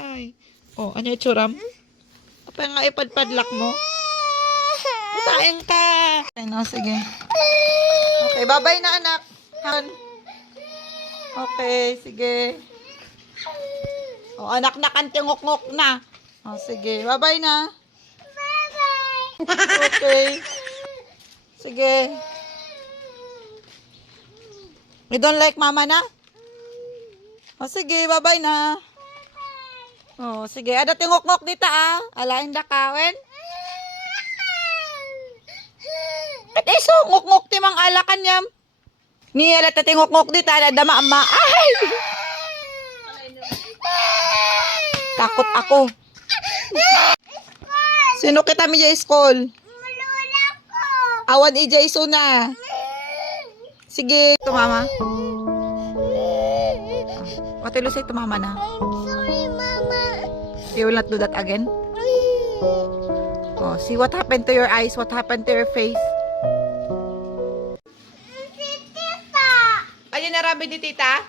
Ay. Oh, ano yung churam? Apa nga ipadpadlak mo? Matayin ka. Ano, sige. Okay, bye-bye na anak. Han. Okay, sige. Oh, anak na kantingok-ngok na. Oh, sige. Bye-bye na. Bye-bye. Okay. Sige. You don't like mama na? Oh, sige. Bye-bye na. Oh, sige. Ada tingok-ngok dita ah. Alain da kawen. At iso, ngok-ngok timang alakan yam. Niyala ta tingok-ngok dita na dama-ama. Ay! Takot ako. Sino kita mi sa school? Awan ija iso na. Sige, tumama. What will you say to mama na? Sorry, Mama. You will not do that again? Oh, see what happened to your eyes? What happened to your face? Si Tita. Ano na rabi ni tita?